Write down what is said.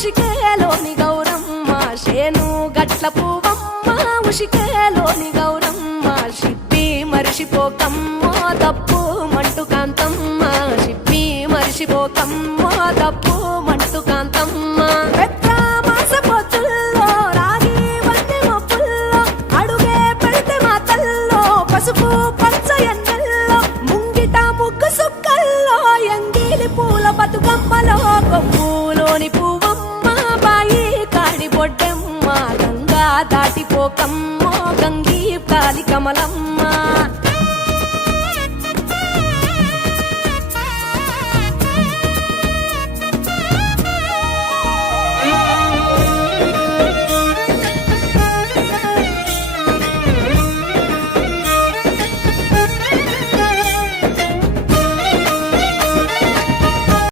ఉషికేలోని గౌరమ్మ శేను గట్ల పువ్వమ్మ ఉషికేలోని గౌరమ్మ షిప్పి మరిషిపోకమ్మో తప్పు మంటు కాంతమ్మ షిప్పి మరిషిపోకమ్మో తప్పు మంటు కాంతమ్మ పెద్ద మాస పొత్తుల్లో రాగి వన్నె మొప్పుల్లో అడుగే పెడితే మా తల్లో పసుపు పచ్చ ఎన్నెల్లో ముంగిట ముగ్గు సుక్కల్లో ఎంగిలి పూల బతుకమ్మలో కొమ్ములోని పువ్వమ్మ బాయి కాడి బొడ్డెమ్మ గంగా దాటిపోకమ్మో గంగీ కాలి కమలమ్మ